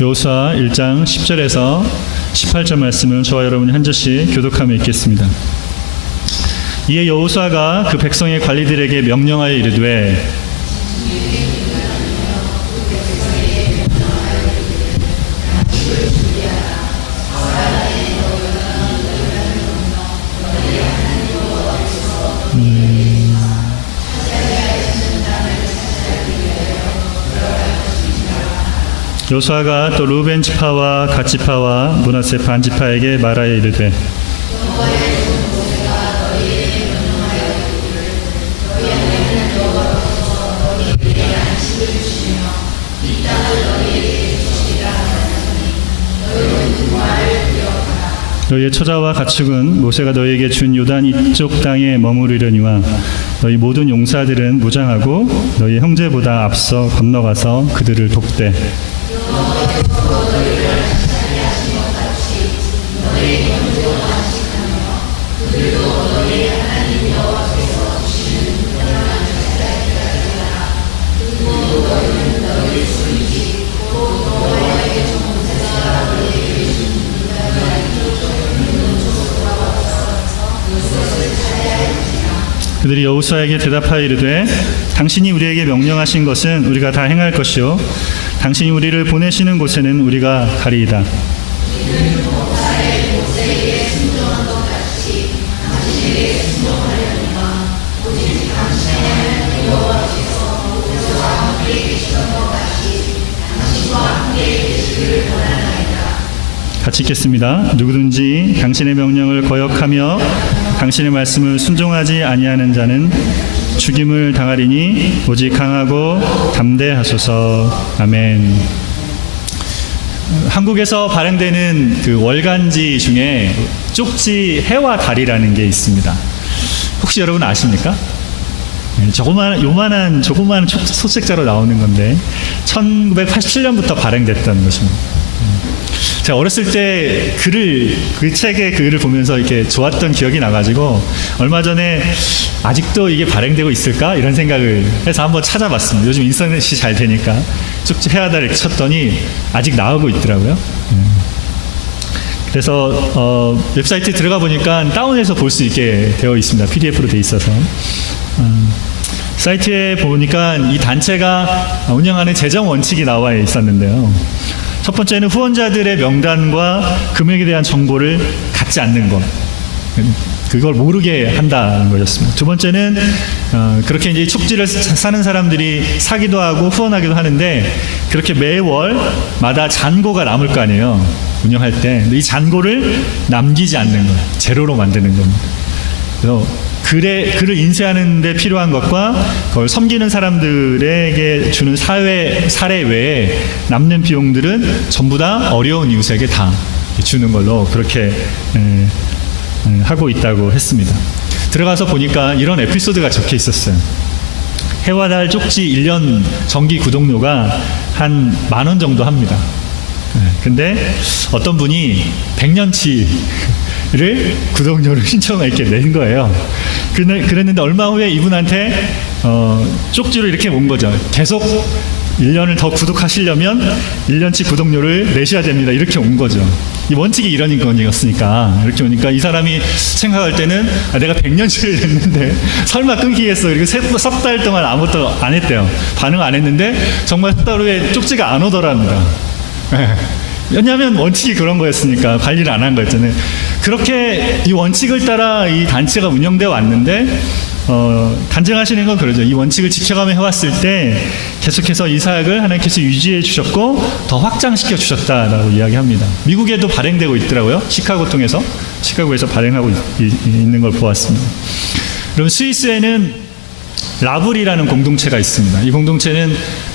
여호수아 1장 10절에서 18절 말씀을 저와 여러분이 한 절씩 교독하며 읽겠습니다. 이에 여호수아가 그 백성의 관리들에게 명령하여 이르되 여호수아가 또 루벤 지파와 갓 지파와 므낫세 반 지파에게 말하여 이르되 너희의 처자와 가축은 모세가 너희에게 준 요단 이쪽 땅에 머무르려니와 너희 모든 용사들은 무장하고 너희 형제보다 앞서 건너가서 그들을 돕되 그들이 여호수아에게 대답하여 이르되 당신이 우리에게 명령하신 것은 우리가 다 행할 것이요 당신이 우리를 보내시는 곳에는 우리가 가리이다. 같이 읽겠습니다. 누구든지 당신의 명령을 거역하며 당신의 말씀을 순종하지 아니하는 자는 죽임을 당하리니 오직 강하고 담대하소서. 아멘. 한국에서 발행되는 그 월간지 중에 쪽지 해와 달이라는 게 있습니다. 혹시 여러분 아십니까? 요만한 소책자로 나오는 건데 1987년부터 발행됐던 것입니다. 제가 어렸을 때 그 책의 글을 보면서 이렇게 좋았던 기억이 나가지고 얼마 전에 아직도 이게 발행되고 있을까? 이런 생각을 해서 한번 찾아봤습니다. 요즘 인터넷이 잘 되니까 쪽지 해와달을 쳤더니 아직 나오고 있더라고요. 그래서 웹사이트에 들어가 보니까 다운해서 볼 수 있게 되어 있습니다. PDF로 되어 있어서. 사이트에 보니까 이 단체가 운영하는 재정 원칙이 나와 있었는데요. 첫 번째는 후원자들의 명단과 금액에 대한 정보를 갖지 않는 것. 그걸 모르게 한다는 거였습니다. 두 번째는 그렇게 이제 쪽지를 사는 사람들이 사기도 하고 후원하기도 하는데 그렇게 매월마다 잔고가 남을 거 아니에요. 운영할 때. 이 잔고를 남기지 않는 거예요. 제로로 만드는 겁니다. 그래서 글을 인쇄하는 데 필요한 것과 그걸 섬기는 사람들에게 주는 사례 외에 남는 비용들은 전부 다 어려운 이웃에게 다 주는 걸로 그렇게 하고 있다고 했습니다. 들어가서 보니까 이런 에피소드가 적혀 있었어요. 해와 달 쪽지 1년 정기 구독료가 한 10,000원 정도 합니다. 근데 어떤 분이 100년치를 구독료를 신청을 이렇게 낸 거예요. 그랬는데 얼마 후에 이분한테 쪽지로 이렇게 온 거죠. 계속 1년을 더 구독하시려면 1년치 구독료를 내셔야 됩니다. 이렇게 온 거죠. 이 원칙이 이런 거였으니까 이렇게 오니까 이 사람이 생각할 때는 내가 100년치를 냈는데 설마 끊기겠어. 이렇게 석 달 동안 아무것도 안 했대요. 반응 안 했는데 정말 석 달 후에 쪽지가 안 오더랍니다. 왜냐하면 원칙이 그런 거였으니까 관리를 안 한 거였잖아요. 그렇게 이 원칙을 따라 이 단체가 운영되어 왔는데 간증하시는 건 그러죠. 이 원칙을 지켜가며 해왔을 때 계속해서 이 사역을 하나님께서 유지해 주셨고 더 확장시켜 주셨다라고 이야기합니다. 미국에도 발행되고 있더라고요. 시카고에서 발행하고 있는 걸 보았습니다. 그럼 스위스에는 라블이라는 공동체가 있습니다. 이 공동체는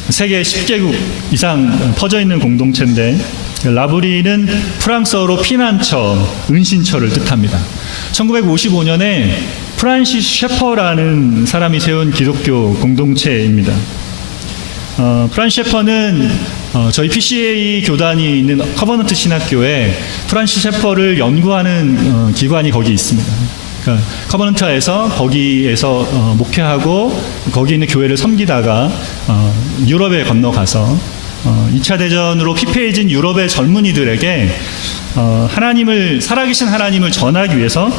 세계 10개국 이상 퍼져 있는 공동체인데 라브리는 프랑스어로 피난처, 은신처를 뜻합니다. 1955년에 프란시스 셰퍼라는 사람이 세운 기독교 공동체입니다. 프란시스 셰퍼는 저희 PCA 교단이 있는 커버넌트 신학교에 프란시스 셰퍼를 연구하는 기관이 거기 있습니다. 그러니까 커버넌트에서 거기에서 목회하고 거기 있는 교회를 섬기다가 유럽에 건너가서 2차 대전으로 피폐해진 유럽의 젊은이들에게 살아계신 하나님을 전하기 위해서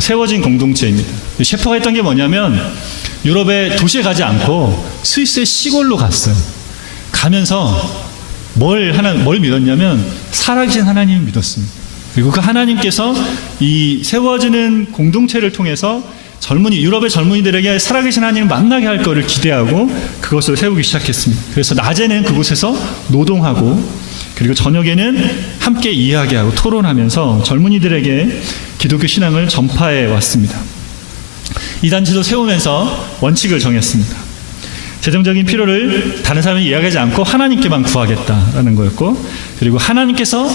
세워진 공동체입니다. 셰퍼가 했던 게 뭐냐면 유럽의 도시에 가지 않고 스위스의 시골로 갔어요. 가면서 뭘 믿었냐면 살아계신 하나님을 믿었습니다. 그리고 그 하나님께서 이 세워지는 공동체를 통해서 유럽의 젊은이들에게 살아계신 하나님을 만나게 할 것을 기대하고 그것을 세우기 시작했습니다. 그래서 낮에는 그곳에서 노동하고 그리고 저녁에는 함께 이야기하고 토론하면서 젊은이들에게 기독교 신앙을 전파해 왔습니다. 이 단체도 세우면서 원칙을 정했습니다. 재정적인 필요를 다른 사람이 이야기하지 않고 하나님께만 구하겠다라는 거였고, 그리고 하나님께서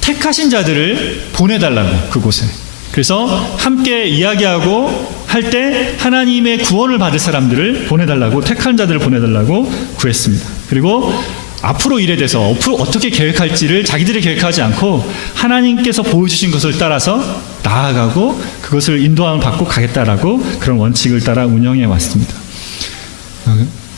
택하신 자들을 보내달라고 그곳에. 그래서 함께 이야기하고 할 때 하나님의 구원을 받을 사람들을 보내달라고, 택한 자들을 보내달라고 구했습니다. 그리고 앞으로 일에 대해서 어떻게 계획할지를 자기들이 계획하지 않고 하나님께서 보여주신 것을 따라서 나아가고 그것을 인도함을 받고 가겠다라고 그런 원칙을 따라 운영해 왔습니다.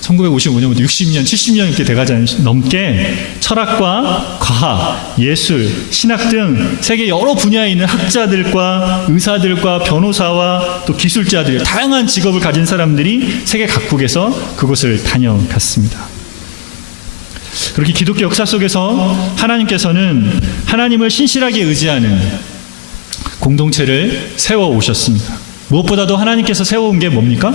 1955년부터 60년, 70년 이렇게 돼가지 넘게 철학과 과학, 예술, 신학 등 세계 여러 분야에 있는 학자들과 의사들과 변호사와 또 기술자들, 다양한 직업을 가진 사람들이 세계 각국에서 그곳을 다녀갔습니다. 그렇게 기독교 역사 속에서 하나님께서는 하나님을 신실하게 의지하는 공동체를 세워오셨습니다. 무엇보다도 하나님께서 세워온 게 뭡니까?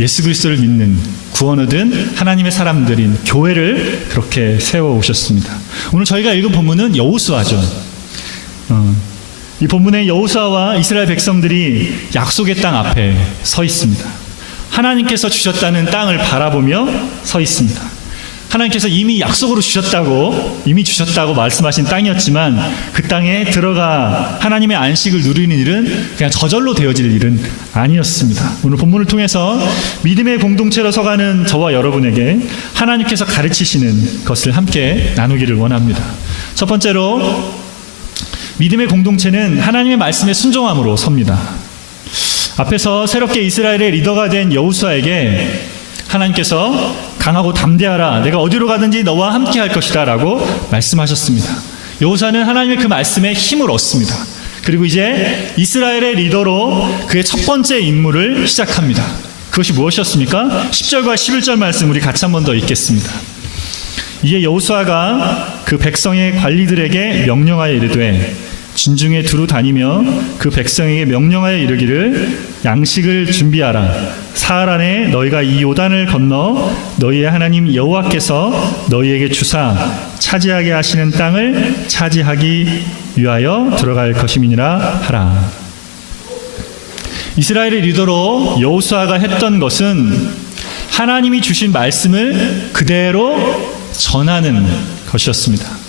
예수 그리스도를 믿는 구원 얻은 하나님의 사람들인 교회를 그렇게 세워오셨습니다. 오늘 저희가 읽은 본문은 여호수아죠. 이 본문의 여호수아와 이스라엘 백성들이 약속의 땅 앞에 서 있습니다. 하나님께서 주셨다는 땅을 바라보며 서 있습니다. 하나님께서 이미 약속으로 이미 주셨다고 말씀하신 땅이었지만 그 땅에 들어가 하나님의 안식을 누리는 일은 그냥 저절로 되어질 일은 아니었습니다. 오늘 본문을 통해서 믿음의 공동체로 서가는 저와 여러분에게 하나님께서 가르치시는 것을 함께 나누기를 원합니다. 첫 번째로, 믿음의 공동체는 하나님의 말씀에 순종함으로 섭니다. 앞에서 새롭게 이스라엘의 리더가 된 여호수아에게 하나님께서 강하고 담대하라, 내가 어디로 가든지 너와 함께 할 것이다 라고 말씀하셨습니다. 여호수아는 하나님의 그 말씀에 힘을 얻습니다. 그리고 이제 이스라엘의 리더로 그의 첫 번째 임무를 시작합니다. 그것이 무엇이었습니까? 10절과 11절 말씀 우리 같이 한 번 더 읽겠습니다. 이에 여호수아가 그 백성의 관리들에게 명령하여 이르되 진중에 두루 다니며 그 백성에게 명령하여 이르기를 양식을 준비하라. 사흘 안에 너희가 이 요단을 건너 너희의 하나님 여호와께서 너희에게 주사 차지하게 하시는 땅을 차지하기 위하여 들어갈 것임이니라 하라. 이스라엘의 리더로 여호수아가 했던 것은 하나님이 주신 말씀을 그대로 전하는 것이었습니다.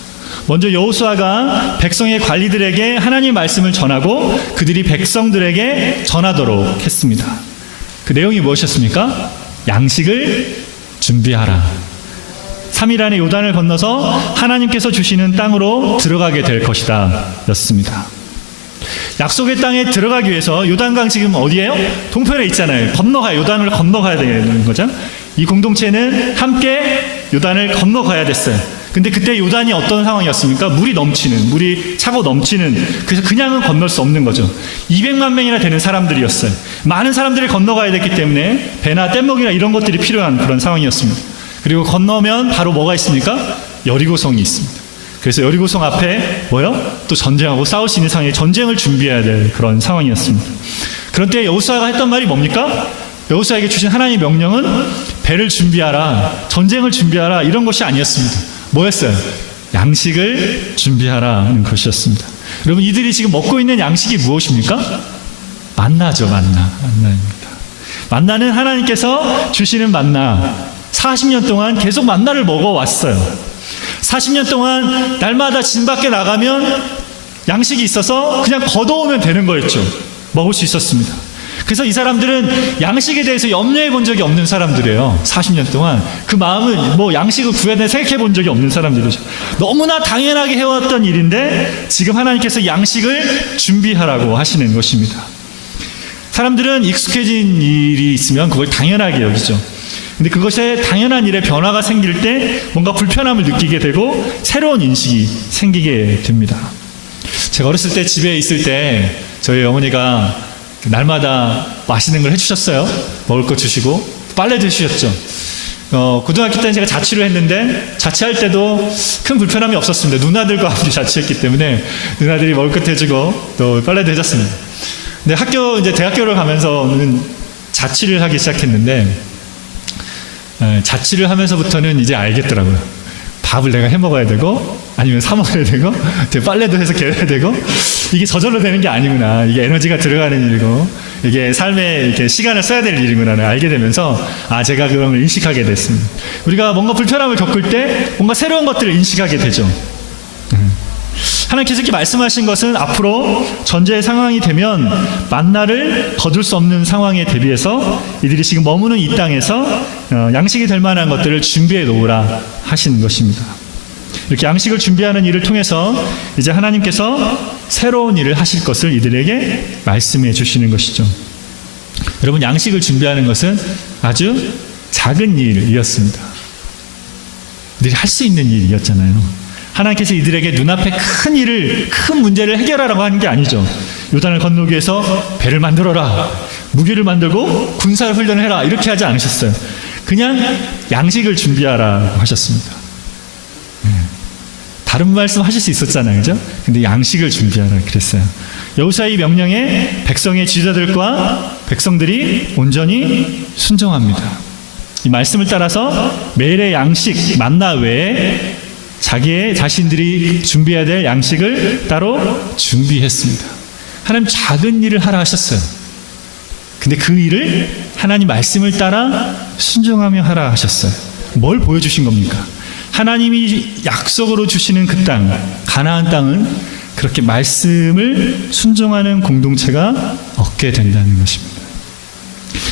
먼저 여호수아가 백성의 관리들에게 하나님의 말씀을 전하고 그들이 백성들에게 전하도록 했습니다. 그 내용이 무엇이었습니까? 양식을 준비하라. 3일 안에 요단을 건너서 하나님께서 주시는 땅으로 들어가게 될 것이다 였습니다. 약속의 땅에 들어가기 위해서 요단강 지금 어디예요? 동편에 있잖아요. 요단을 건너가야 되는 거죠. 이 공동체는 함께 요단을 건너가야 됐어요. 근데 그때 요단이 어떤 상황이었습니까? 물이 차고 넘치는, 그래서 그냥은 건널 수 없는 거죠. 200만 명이나 되는 사람들이었어요. 많은 사람들이 건너가야 됐기 때문에 배나 뗏목이나 이런 것들이 필요한 그런 상황이었습니다. 그리고 건너면 바로 뭐가 있습니까? 여리고성이 있습니다. 그래서 여리고성 앞에 또 전쟁하고 싸울 수 있는 상황에 전쟁을 준비해야 될 그런 상황이었습니다. 그런 때 여호수아가 했던 말이 뭡니까? 여호수아에게 주신 하나님의 명령은 배를 준비하라, 전쟁을 준비하라, 이런 것이 아니었습니다. 뭐였어요? 양식을 준비하라는 것이었습니다. 여러분, 이들이 지금 먹고 있는 양식이 무엇입니까? 만나죠. 만나입니다. 만나는 하나님께서 주시는 만나. 40년 동안 계속 만나를 먹어왔어요. 40년 동안 날마다 진 밖에 나가면 양식이 있어서 그냥 걷어오면 되는 거였죠. 먹을 수 있었습니다. 그래서 이 사람들은 양식에 대해서 염려해 본 적이 없는 사람들이에요. 40년 동안 그 마음은 양식을 구해야 되나 생각해 본 적이 없는 사람들이죠. 너무나 당연하게 해왔던 일인데 지금 하나님께서 양식을 준비하라고 하시는 것입니다. 사람들은 익숙해진 일이 있으면 그걸 당연하게 여기죠. 근데 그것에 당연한 일에 변화가 생길 때 뭔가 불편함을 느끼게 되고 새로운 인식이 생기게 됩니다. 제가 어렸을 때 집에 있을 때 저희 어머니가 날마다 맛있는 걸 해주셨어요. 먹을 거 주시고 빨래도 해주셨죠. 고등학교 때는 제가 자취를 했는데 자취할 때도 큰 불편함이 없었습니다. 누나들과 함께 자취했기 때문에 누나들이 먹을 것도 해주고 또 빨래도 해줬습니다. 근데 이제 대학교를 가면서는 자취를 하기 시작했는데 자취를 하면서부터는 이제 알겠더라고요. 밥을 내가 해 먹어야 되고 아니면 사 먹어야 되고 빨래도 해서 개려야 되고 이게 저절로 되는 게 아니구나. 이게 에너지가 들어가는 일이고 이게 삶에 이렇게 시간을 써야 될 일이구나를 알게 되면서 제가 그런 걸 인식하게 됐습니다. 우리가 뭔가 불편함을 겪을 때 뭔가 새로운 것들을 인식하게 되죠. 하나님께서 이렇게 말씀하신 것은 앞으로 전제의 상황이 되면 만나를 거둘 수 없는 상황에 대비해서 이들이 지금 머무는 이 땅에서 양식이 될 만한 것들을 준비해 놓으라 하시는 것입니다. 이렇게 양식을 준비하는 일을 통해서 이제 하나님께서 새로운 일을 하실 것을 이들에게 말씀해 주시는 것이죠. 여러분, 양식을 준비하는 것은 아주 작은 일이었습니다. 이들이 할 수 있는 일이었잖아요. 하나님께서 이들에게 눈앞에 큰 문제를 해결하라고 하는 게 아니죠. 요단을 건너기 위해서 배를 만들어라, 무기를 만들고 군사 훈련을 해라, 이렇게 하지 않으셨어요. 그냥 양식을 준비하라고 하셨습니다. 다른 말씀 하실 수 있었잖아요, 그죠? 근데 양식을 준비하라 그랬어요. 여호수아의 명령에 백성의 지도자들과 백성들이 온전히 순종합니다. 이 말씀을 따라서 매일의 양식 만나 외에 자신들이 준비해야 될 양식을 따로 준비했습니다. 하나님 작은 일을 하라 하셨어요. 근데 그 일을 하나님 말씀을 따라 순종하며 하라 하셨어요. 뭘 보여주신 겁니까? 하나님이 약속으로 주시는 그 땅, 가나안 땅은 그렇게 말씀을 순종하는 공동체가 얻게 된다는 것입니다.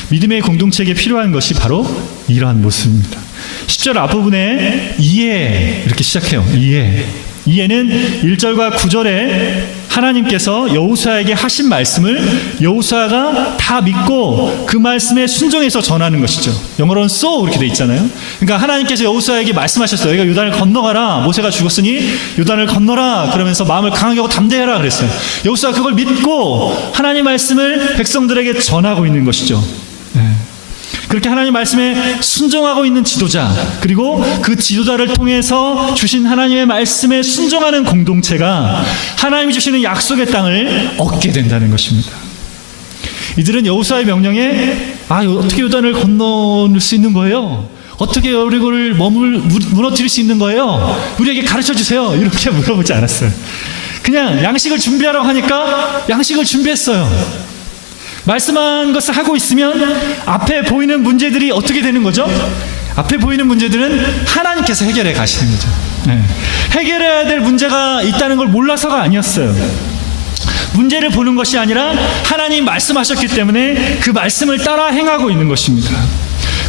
믿음의 공동체에게 필요한 것이 바로 이러한 모습입니다. 10절 앞부분에 이해 이렇게 시작해요. 이해는 1절과 9절에 하나님께서 여호수아에게 하신 말씀을 여호수아가 다 믿고 그 말씀에 순종해서 전하는 것이죠. 영어로는 so 이렇게 돼 있잖아요. 그러니까 하나님께서 여호수아에게 말씀하셨어요. 너희가 요단을 건너가라. 모세가 죽었으니 요단을 건너라. 그러면서 마음을 강하게 하고 담대해라 그랬어요. 여호수아가 그걸 믿고 하나님 말씀을 백성들에게 전하고 있는 것이죠. 그렇게 하나님 말씀에 순종하고 있는 지도자, 그리고 그 지도자를 통해서 주신 하나님의 말씀에 순종하는 공동체가 하나님이 주시는 약속의 땅을 얻게 된다는 것입니다. 이들은 여호수아의 명령에 어떻게 요단을 건널 수 있는 거예요? 어떻게 여리고를 무너뜨릴 수 있는 거예요? 우리에게 가르쳐 주세요. 이렇게 물어보지 않았어요. 그냥 양식을 준비하라고 하니까 양식을 준비했어요. 말씀한 것을 하고 있으면 앞에 보이는 문제들이 어떻게 되는 거죠? 앞에 보이는 문제들은 하나님께서 해결해 가시는 거죠. 해결해야 될 문제가 있다는 걸 몰라서가 아니었어요. 문제를 보는 것이 아니라 하나님 말씀하셨기 때문에 그 말씀을 따라 행하고 있는 것입니다.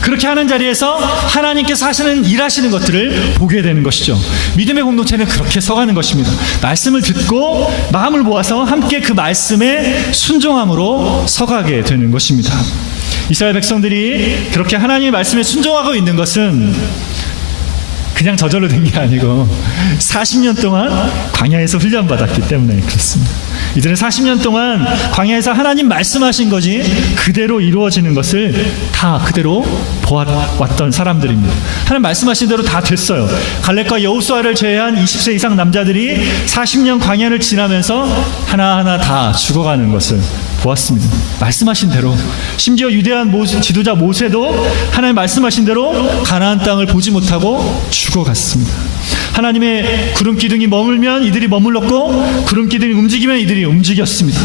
그렇게 하는 자리에서 하나님께서 일하시는 것들을 보게 되는 것이죠. 믿음의 공동체는 그렇게 서가는 것입니다. 말씀을 듣고 마음을 모아서 함께 그 말씀에 순종함으로 서가게 되는 것입니다. 이스라엘 백성들이 그렇게 하나님의 말씀에 순종하고 있는 것은 그냥 저절로 된 게 아니고 40년 동안 광야에서 훈련받았기 때문에 그렇습니다. 이들은 40년 동안 광야에서 하나님 말씀하신 것이 그대로 이루어지는 것을 다 그대로 보아왔던 사람들입니다. 하나님 말씀하신 대로 다 됐어요. 갈렙과 여호수아를 제외한 20세 이상 남자들이 40년 광야를 지나면서 하나하나 다 죽어가는 것을 보았습니다. 말씀하신 대로. 심지어 유대한 지도자 모세도 하나님 말씀하신 대로 가나안 땅을 보지 못하고 죽어갔습니다. 하나님의 구름 기둥이 머물면 이들이 머물렀고 구름 기둥이 움직이면 이들이 움직였습니다.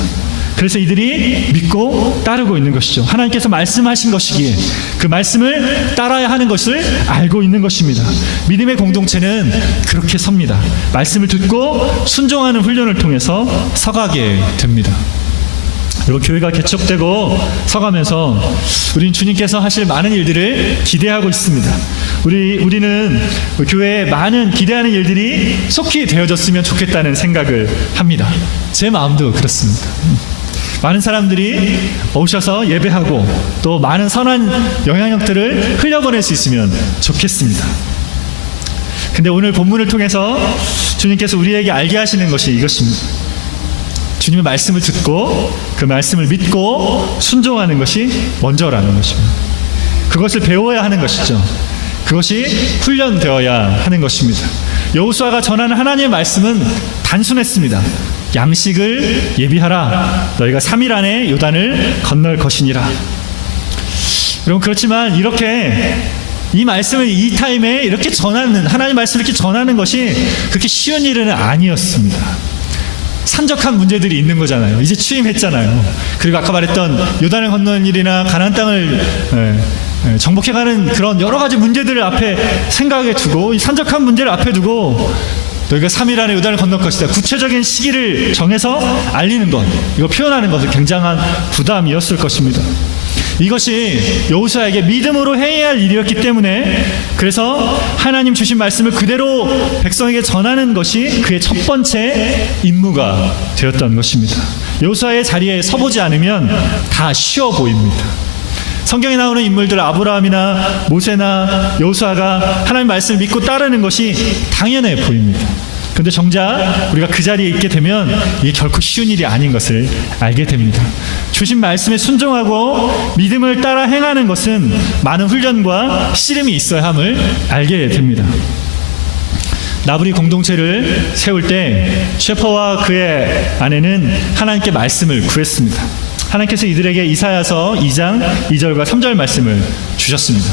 그래서 이들이 믿고 따르고 있는 것이죠. 하나님께서 말씀하신 것이기에 그 말씀을 따라야 하는 것을 알고 있는 것입니다. 믿음의 공동체는 그렇게 섭니다. 말씀을 듣고 순종하는 훈련을 통해서 서가게 됩니다. 여러분, 교회가 개척되고 서가면서 우리는 주님께서 하실 많은 일들을 기대하고 있습니다. 우리는 교회에 많은 기대하는 일들이 속히 되어졌으면 좋겠다는 생각을 합니다. 제 마음도 그렇습니다. 많은 사람들이 오셔서 예배하고 또 많은 선한 영향력들을 흘려보낼 수 있으면 좋겠습니다. 근데 오늘 본문을 통해서 주님께서 우리에게 알게 하시는 것이 이것입니다. 주님의 말씀을 듣고 그 말씀을 믿고 순종하는 것이 먼저라는 것입니다. 그것을 배워야 하는 것이죠. 그것이 훈련되어야 하는 것입니다. 여호수아가 전하는 하나님의 말씀은 단순했습니다. 양식을 예비하라. 너희가 3일 안에 요단을 건널 것이니라. 여러분, 그렇지만 이렇게 이 말씀을 이 타임에 이렇게 전하는, 하나님의 말씀을 이렇게 전하는 것이 그렇게 쉬운 일은 아니었습니다. 산적한 문제들이 있는 거잖아요. 이제 취임했잖아요. 그리고 아까 말했던 요단을 건너는 일이나 가나안 땅을 정복해가는 그런 여러 가지 문제들을 앞에 생각에 두고, 이 산적한 문제를 앞에 두고 너희가 3일 안에 요단을 건널 것이다. 구체적인 시기를 정해서 알리는 것, 이거 표현하는 것은 굉장한 부담이었을 것입니다. 이것이 여호수아에게 믿음으로 해야 할 일이었기 때문에, 그래서 하나님 주신 말씀을 그대로 백성에게 전하는 것이 그의 첫 번째 임무가 되었던 것입니다. 여호수아의 자리에 서보지 않으면 다 쉬워 보입니다. 성경에 나오는 인물들, 아브라함이나 모세나 여호수아가 하나님 말씀을 믿고 따르는 것이 당연해 보입니다. 그런데 정작 우리가 그 자리에 있게 되면 이게 결코 쉬운 일이 아닌 것을 알게 됩니다. 주신 말씀에 순종하고 믿음을 따라 행하는 것은 많은 훈련과 씨름이 있어야 함을 알게 됩니다. 나부리 공동체를 세울 때 셰퍼와 그의 아내는 하나님께 말씀을 구했습니다. 하나님께서 이들에게 이사야서 2장 2절과 3절 말씀을 주셨습니다.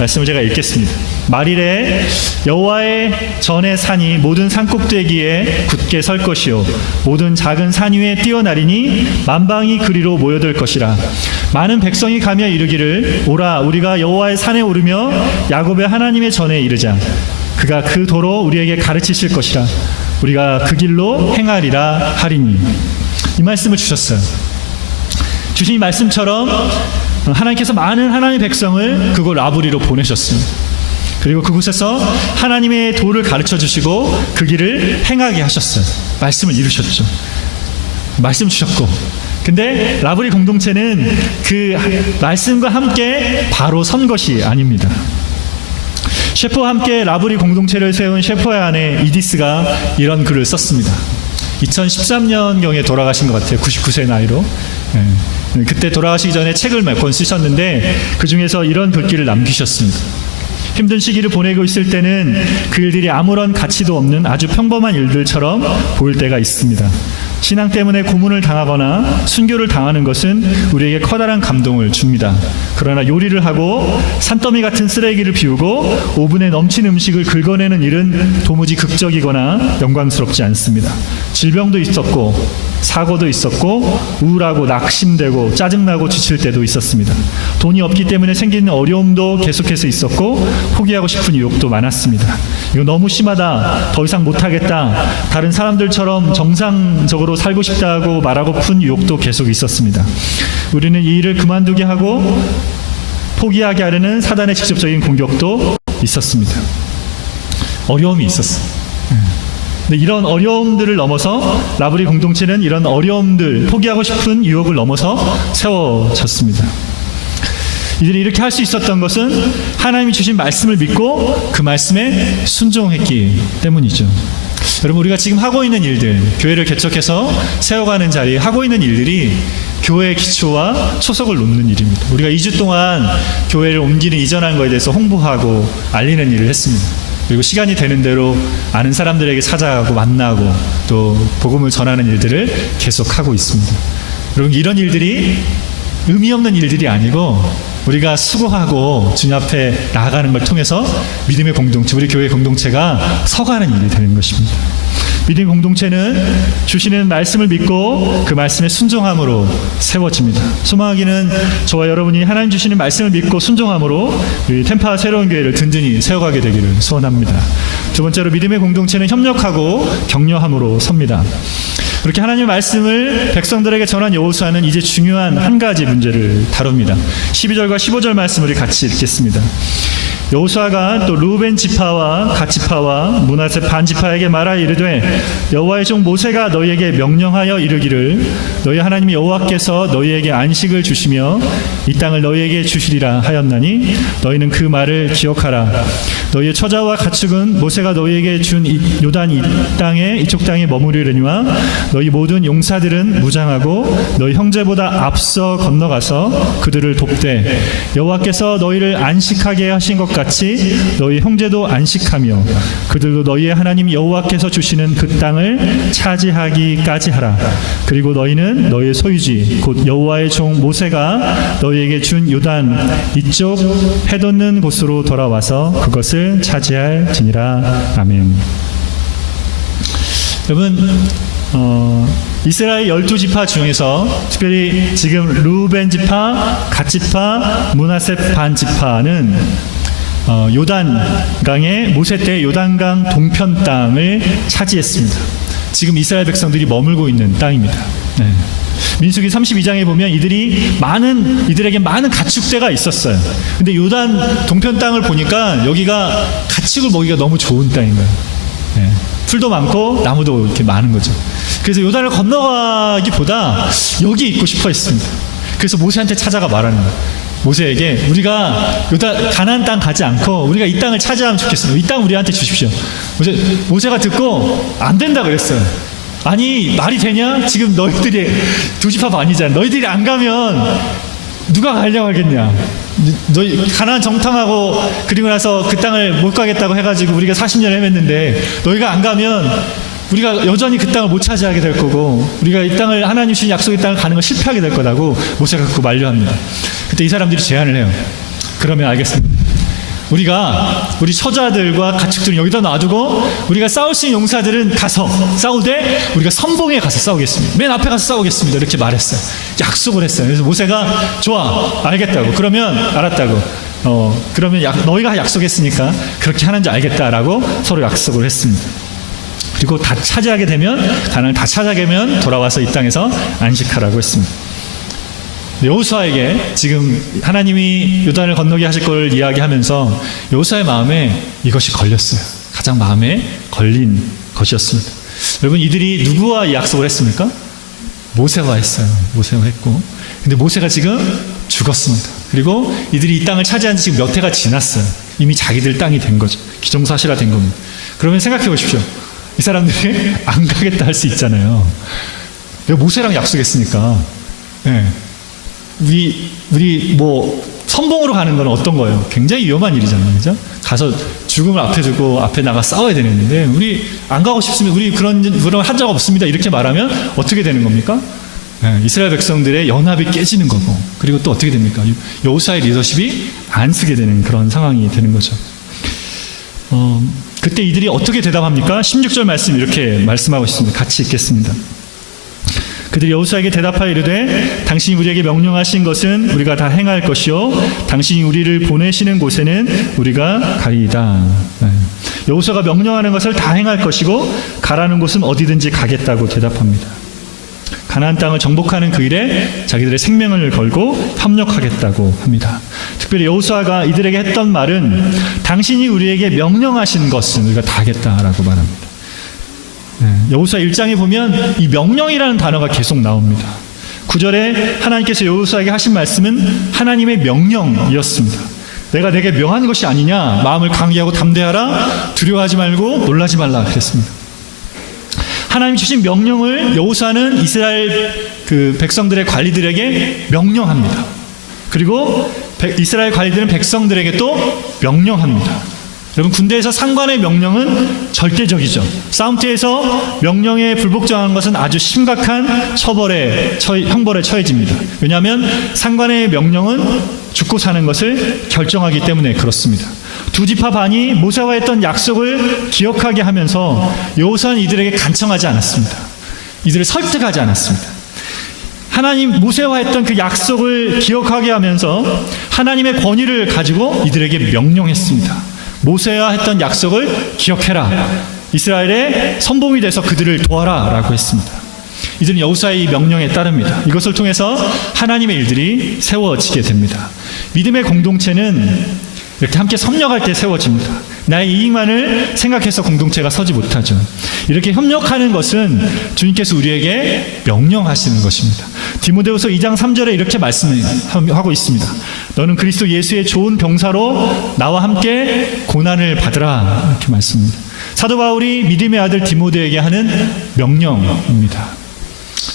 말씀을 제가 읽겠습니다. 말일에 여호와의 전의 산이 모든 산꼭대기에 굳게 설 것이요 모든 작은 산 위에 뛰어나리니 만방이 그리로 모여들 것이라. 많은 백성이 가며 이르기를 오라 우리가 여호와의 산에 오르며 야곱의 하나님의 전에 이르자. 그가 그 도로 우리에게 가르치실 것이라. 우리가 그 길로 행하리라 하리니. 이 말씀을 주셨어요. 주신 이 말씀처럼 하나님께서 많은 하나님의 백성을 그곳 라브리로 보내셨습니다. 그리고 그곳에서 하나님의 도를 가르쳐 주시고 그 길을 행하게 하셨어요. 말씀을 이루셨죠. 말씀 주셨고, 근데 라브리 공동체는 그 말씀과 함께 바로 선 것이 아닙니다. 셰퍼와 함께 라브리 공동체를 세운 셰퍼의 아내 이디스가 이런 글을 썼습니다. 2013년경에 돌아가신 것 같아요. 99세 나이로. 그때 돌아가시기 전에 책을 몇 권 쓰셨는데 그 중에서 이런 글귀를 남기셨습니다. 힘든 시기를 보내고 있을 때는 그 일들이 아무런 가치도 없는 아주 평범한 일들처럼 보일 때가 있습니다. 신앙 때문에 고문을 당하거나 순교를 당하는 것은 우리에게 커다란 감동을 줍니다. 그러나 요리를 하고 산더미 같은 쓰레기를 비우고 오븐에 넘친 음식을 긁어내는 일은 도무지 극적이거나 영광스럽지 않습니다. 질병도 있었고 사고도 있었고 우울하고 낙심되고 짜증나고 지칠 때도 있었습니다. 돈이 없기 때문에 생기는 어려움도 계속해서 있었고 포기하고 싶은 유혹도 많았습니다. 이거 너무 심하다, 더 이상 못하겠다, 다른 사람들처럼 정상적으로 살고 싶다고 말하고픈 유혹도 계속 있었습니다. 우리는 이 일을 그만두게 하고 포기하게 하려는 사단의 직접적인 공격도 있었습니다. 어려움이 있었습니다. 근데 이런 어려움들을 넘어서 라브리 공동체는 이런 어려움들, 포기하고 싶은 유혹을 넘어서 세워졌습니다. 이들이 이렇게 할 수 있었던 것은 하나님이 주신 말씀을 믿고 그 말씀에 순종했기 때문이죠. 여러분, 우리가 지금 하고 있는 일들, 교회를 개척해서 세워가는 자리에 하고 있는 일들이 교회의 기초와 초석을 놓는 일입니다. 우리가 2주 동안 교회를 옮기는, 이전한 것에 대해서 홍보하고 알리는 일을 했습니다. 그리고 시간이 되는 대로 아는 사람들에게 찾아가고 만나고 또 복음을 전하는 일들을 계속하고 있습니다. 여러분, 이런 일들이 의미 없는 일들이 아니고 우리가 수고하고 주님 앞에 나아가는 걸 통해서 믿음의 공동체, 우리 교회 공동체가 서가는 일이 되는 것입니다. 믿음의 공동체는 주시는 말씀을 믿고 그 말씀에 순종함으로 세워집니다. 소망하기는 저와 여러분이 하나님 주시는 말씀을 믿고 순종함으로 우리 템파 새로운 교회를 든든히 세워가게 되기를 소원합니다. 두 번째로 믿음의 공동체는 협력하고 격려함으로 섭니다. 그렇게 하나님의 말씀을 백성들에게 전한 여호수아는 이제 중요한 한 가지 문제를 다룹니다. 12절과 15절 말씀을 같이 읽겠습니다. 여호수아가 또 루벤 지파와 갓 지파와 므낫세 반 지파에게 말하여 이르되 여호와의 종 모세가 너희에게 명령하여 이르기를 너희 하나님 여호와께서 너희에게 안식을 주시며 이 땅을 너희에게 주시리라 하였나니 너희는 그 말을 기억하라. 너희의 처자와 가축은 모세가 너희에게 준 요단 이쪽 땅에 머무르려니와 너희 모든 용사들은 무장하고 너희 형제보다 앞서 건너가서 그들을 돕되 여호와께서 너희를 안식하게 하신 것 같이 너희 형제도 안식하며 그들도 너희의 하나님 여호와께서 주시는 그 땅을 차지하기까지 하라. 그리고 너희는 너희의 소유지 곧 여호와의 종 모세가 너희에게 준 요단 이쪽 해돋는 곳으로 돌아와서 그것을 차지할지니라. 아멘. 여러분, 이스라엘 12지파 중에서 특별히 지금 루벤 지파, 갓 지파, 므낫세 반 지파는 요단강의 모세 때 요단강 동편 땅을 차지했습니다. 지금 이스라엘 백성들이 머물고 있는 땅입니다. 네. 민수기 32장에 보면 이들에게 많은 가축대가 있었어요. 근데 요단 동편 땅을 보니까 여기가 가축을 먹이기가 너무 좋은 땅인 거예요. 네. 풀도 많고 나무도 이렇게 많은 거죠. 그래서 요단을 건너가기보다 여기 있고 싶어 했습니다. 그래서 모세한테 찾아가 말하는 거예요. 모세에게 우리가 가나안 땅 가지 않고 우리가 이 땅을 차지하면 좋겠어요. 이 땅 우리한테 주십시오. 모세가 듣고 안 된다 그랬어요. 아니 말이 되냐? 지금 너희들이 두 지파 반이잖아. 너희들이 안 가면 누가 가려고 하겠냐? 너희 가나안 정탐하고 그리고 나서 그 땅을 못 가겠다고 해가지고 우리가 40년 헤맸는데 너희가 안 가면 우리가 여전히 그 땅을 못 차지하게 될 거고 우리가 이 땅을 하나님 주신 약속의 땅을 가는 걸 실패하게 될 거라고 모세가 그거 만류합니다. 그때 이 사람들이 제안을 해요. 그러면 알겠습니다. 우리 처자들과 가축들은 여기다 놔두고 우리가 싸울 수 있는 용사들은 가서 싸우되 우리가 선봉에 가서 싸우겠습니다. 맨 앞에 가서 싸우겠습니다. 이렇게 말했어요. 약속을 했어요. 그래서 모세가 좋아 알겠다고 그러면 알았다고 그러면 너희가 약속했으니까 그렇게 하는 줄 알겠다라고 서로 약속을 했습니다. 그리고 다 차지하게 되면 가나안을 다 차지하게 되면 돌아와서 이 땅에서 안식하라고 했습니다. 여호수아에게 지금 하나님이 요단을 건너게 하실 걸 이야기하면서 여호수아의 마음에 이것이 걸렸어요. 가장 마음에 걸린 것이었습니다. 여러분 이들이 누구와 이 약속을 했습니까? 모세와 했어요. 모세와 했고 근데 모세가 지금 죽었습니다. 그리고 이들이 이 땅을 차지한 지 지금 몇 해가 지났어요. 이미 자기들 땅이 된 거죠. 기정사실화 된 겁니다. 그러면 생각해 보십시오. 이 사람들이 안 가겠다 할 수 있잖아요. 내가 모세랑 약속했으니까 네. 우리 선봉으로 가는 건 어떤 거예요? 굉장히 위험한 일이잖아요. 그죠? 가서 죽음을 앞에 두고 앞에 나가 싸워야 되는데 우리 안 가고 싶습니다. 우리 그런 한 적 없습니다. 이렇게 말하면 어떻게 되는 겁니까? 네, 이스라엘 백성들의 연합이 깨지는 거고 그리고 또 어떻게 됩니까? 여호수아의 리더십이 안 쓰게 되는 그런 상황이 되는 거죠. 그때 이들이 어떻게 대답합니까? 16절 말씀 이렇게 말씀하고 있습니다. 같이 읽겠습니다. 그들이 여호수아에게 대답하여 이르되 당신이 우리에게 명령하신 것은 우리가 다 행할 것이요 당신이 우리를 보내시는 곳에는 우리가 가리이다. 여호수아가 명령하는 것을 다 행할 것이고 가라는 곳은 어디든지 가겠다고 대답합니다. 가나안 땅을 정복하는 그 일에 자기들의 생명을 걸고 협력하겠다고 합니다. 특별히 여호수아가 이들에게 했던 말은 당신이 우리에게 명령하신 것은 우리가 다 하겠다라고 말합니다. 여호수아 1장에 보면 이 명령이라는 단어가 계속 나옵니다. 9절에 하나님께서 여호수아에게 하신 말씀은 하나님의 명령이었습니다. 내가 내게 명한 것이 아니냐 마음을 강개하고 담대하라 두려워하지 말고 놀라지 말라 그랬습니다. 하나님 주신 명령을 여호수아는 이스라엘 그 백성들의 관리들에게 명령합니다. 그리고 이스라엘 관리들은 백성들에게 또 명령합니다. 여러분 군대에서 상관의 명령은 절대적이죠. 싸움터에서 명령에 불복종하는 것은 아주 심각한 형벌에 처해집니다. 왜냐하면 상관의 명령은 죽고 사는 것을 결정하기 때문에 그렇습니다. 두 지파 반이 모세와 했던 약속을 기억하게 하면서 여호수아는 이들에게 간청하지 않았습니다. 이들을 설득하지 않았습니다. 하나님 모세와 했던 그 약속을 기억하게 하면서 하나님의 권위를 가지고 이들에게 명령했습니다. 모세와 했던 약속을 기억해라. 이스라엘의 선봉이 돼서 그들을 도와라 라고 했습니다. 이들은 여호수아의 이 명령에 따릅니다. 이것을 통해서 하나님의 일들이 세워지게 됩니다. 믿음의 공동체는 이렇게 함께 협력할 때 세워집니다. 나의 이익만을 생각해서 공동체가 서지 못하죠. 이렇게 협력하는 것은 주님께서 우리에게 명령하시는 것입니다. 디모데후서 2장 3절에 이렇게 말씀하고 있습니다. 너는 그리스도 예수의 좋은 병사로 나와 함께 고난을 받으라, 이렇게 말씀합니다. 사도 바울이 믿음의 아들 디모데에게 하는 명령입니다.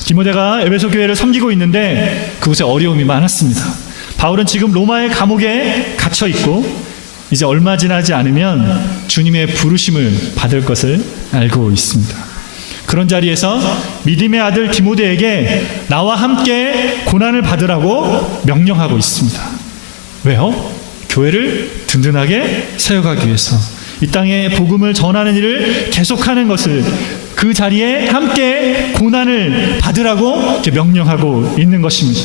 디모데가 에베소 교회를 섬기고 있는데 그곳에 어려움이 많았습니다. 바울은 지금 로마의 감옥에 갇혀 있고 이제 얼마 지나지 않으면 주님의 부르심을 받을 것을 알고 있습니다. 그런 자리에서 믿음의 아들 디모데에게 나와 함께 고난을 받으라고 명령하고 있습니다. 왜요? 교회를 든든하게 세워가기 위해서, 이 땅에 복음을 전하는 일을 계속하는 것을, 그 자리에 함께 고난을 받으라고 명령하고 있는 것입니다.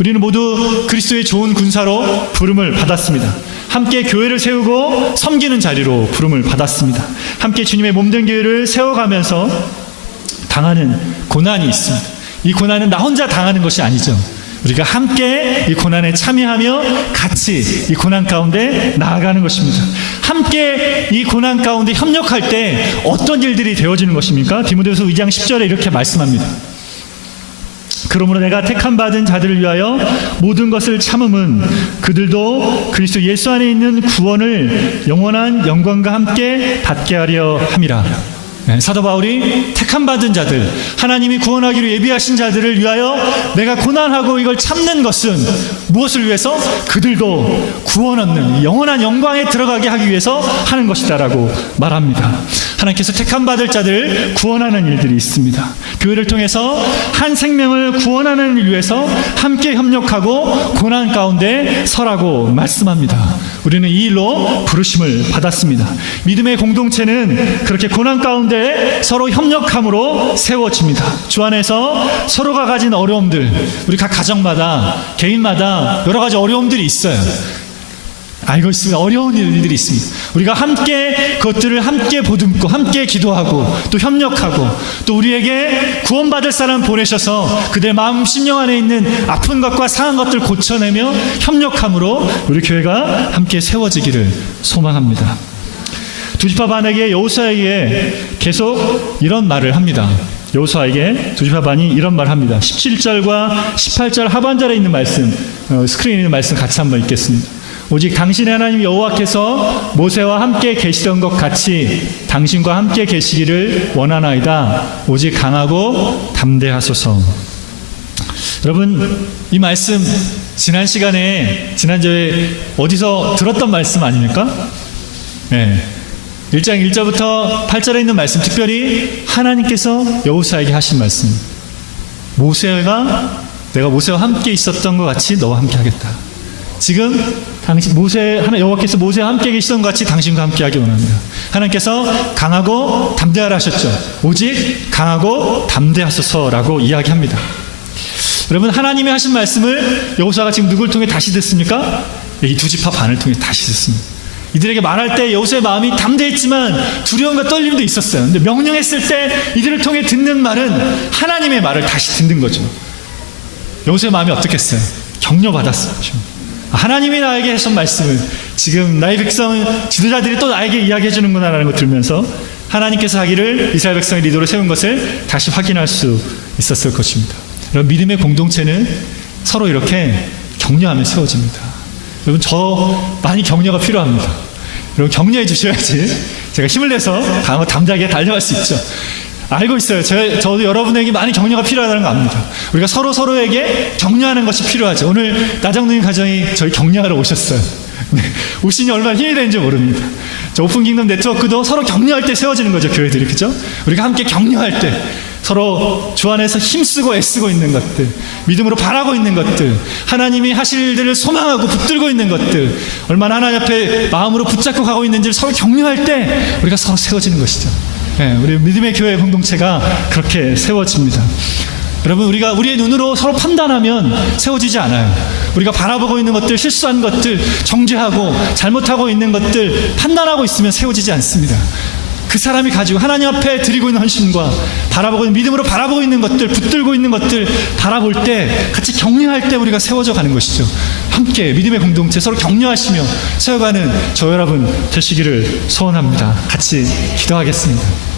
우리는 모두 그리스도의 좋은 군사로 부름을 받았습니다. 함께 교회를 세우고 섬기는 자리로 부름을 받았습니다. 함께 주님의 몸된 교회를 세워가면서 당하는 고난이 있습니다. 이 고난은 나 혼자 당하는 것이 아니죠. 우리가 함께 이 고난에 참여하며 같이 이 고난 가운데 나아가는 것입니다. 함께 이 고난 가운데 협력할 때 어떤 일들이 되어지는 것입니까? 디모데후서 2장 10절에 이렇게 말씀합니다. 그러므로 내가 택함 받은 자들을 위하여 모든 것을 참음은 그들도 그리스도 예수 안에 있는 구원을 영원한 영광과 함께 받게 하려 함이라. 사도 바울이 택함 받은 자들, 하나님이 구원하기로 예비하신 자들을 위하여 내가 고난하고 이걸 참는 것은 무엇을 위해서? 그들도 구원 얻는 영원한 영광에 들어가게 하기 위해서 하는 것이다라고 말합니다. 하나님께서 택함 받을 자들을 구원하는 일들이 있습니다. 교회를 통해서 한 생명을 구원하는 일 위해서 함께 협력하고 고난 가운데 서라고 말씀합니다. 우리는 이 일로 부르심을 받았습니다. 믿음의 공동체는 그렇게 고난 가운데 서로 협력함으로 세워집니다. 주 안에서 서로가 가진 어려움들, 우리 각 가정마다 개인마다 여러 가지 어려움들이 있어요. 알고 있습니다. 어려운 일들이 있습니다. 우리가 함께 그것들을 함께 보듬고 함께 기도하고 또 협력하고 또 우리에게 구원받을 사람 보내셔서 그들의 마음 심령 안에 있는 아픈 것과 상한 것들 고쳐내며 협력함으로 우리 교회가 함께 세워지기를 소망합니다. 두 지파 반에게 여호수아에게 계속 이런 말을 합니다. 여호수아에게 두 지파 반이 이런 말을 합니다. 17절과 18절 하반절에 있는 말씀, 스크린에 있는 말씀 같이 한번 읽겠습니다. 오직 당신의 하나님 여호와께서 모세와 함께 계시던 것 같이 당신과 함께 계시기를 원하나이다. 오직 강하고 담대하소서. 여러분, 이 말씀 지난주에 어디서 들었던 말씀 아닙니까? 네. 1장 1절부터 8절에 있는 말씀, 특별히 하나님께서 여호수아에게 하신 말씀. 내가 모세와 함께 있었던 것 같이 너와 함께 하겠다. 지금 여호와께서 모세와 함께 계시던 것 같이 당신과 함께 하기 원합니다. 하나님께서 강하고 담대하라 하셨죠. 오직 강하고 담대하소서라고 이야기합니다. 여러분, 하나님이 하신 말씀을 여호수아가 지금 누굴 통해 다시 듣습니까? 이 두 지파 반을 통해 다시 듣습니다. 이들에게 말할 때 여호수아의 마음이 담대했지만 두려움과 떨림도 있었어요. 근데 명령했을 때 이들을 통해 듣는 말은 하나님의 말을 다시 듣는 거죠. 여호수아의 마음이 어떻겠어요? 격려받았어요. 하나님이 나에게 하신 말씀을 지금 나의 백성 지도자들이 또 나에게 이야기해 주는구나라는 걸 들으면서 하나님께서 하기를 이스라엘 백성의 리더로 세운 것을 다시 확인할 수 있었을 것입니다. 여러분, 믿음의 공동체는 서로 이렇게 격려하며 세워집니다. 여러분, 저 많이 격려가 필요합니다. 여러분, 격려해 주셔야지 제가 힘을 내서 강하고 담대하게 달려갈 수 있죠. 알고 있어요. 저도 여러분에게 많이 격려가 필요하다는 거 압니다. 우리가 서로에게 격려하는 것이 필요하죠. 오늘 나정누님 가정이 저희 격려하러 오셨어요. 네, 오시니 얼마나 힘이 되는지 모릅니다. 저 오픈킹덤 네트워크도 서로 격려할 때 세워지는 거죠. 교회들이, 그죠? 우리가 함께 격려할 때 서로 주 안에서 힘쓰고 애쓰고 있는 것들, 믿음으로 바라고 있는 것들, 하나님이 하실 일들을 소망하고 붙들고 있는 것들, 얼마나 하나님 앞에 마음으로 붙잡고 가고 있는지를 서로 격려할 때 우리가 서로 세워지는 것이죠. 네, 우리 믿음의 교회 공동체가 그렇게 세워집니다. 여러분, 우리가 우리의 눈으로 서로 판단하면 세워지지 않아요. 우리가 바라보고 있는 것들, 실수한 것들, 정죄하고 잘못하고 있는 것들 판단하고 있으면 세워지지 않습니다. 그 사람이 가지고 하나님 앞에 드리고 있는 헌신과 바라보고 있는 믿음으로 바라보고 있는 것들, 붙들고 있는 것들 바라볼 때 같이 격려할 때 우리가 세워져 가는 것이죠. 함께 믿음의 공동체 서로 격려하시며 세워가는 저 여러분 되시기를 소원합니다. 같이 기도하겠습니다.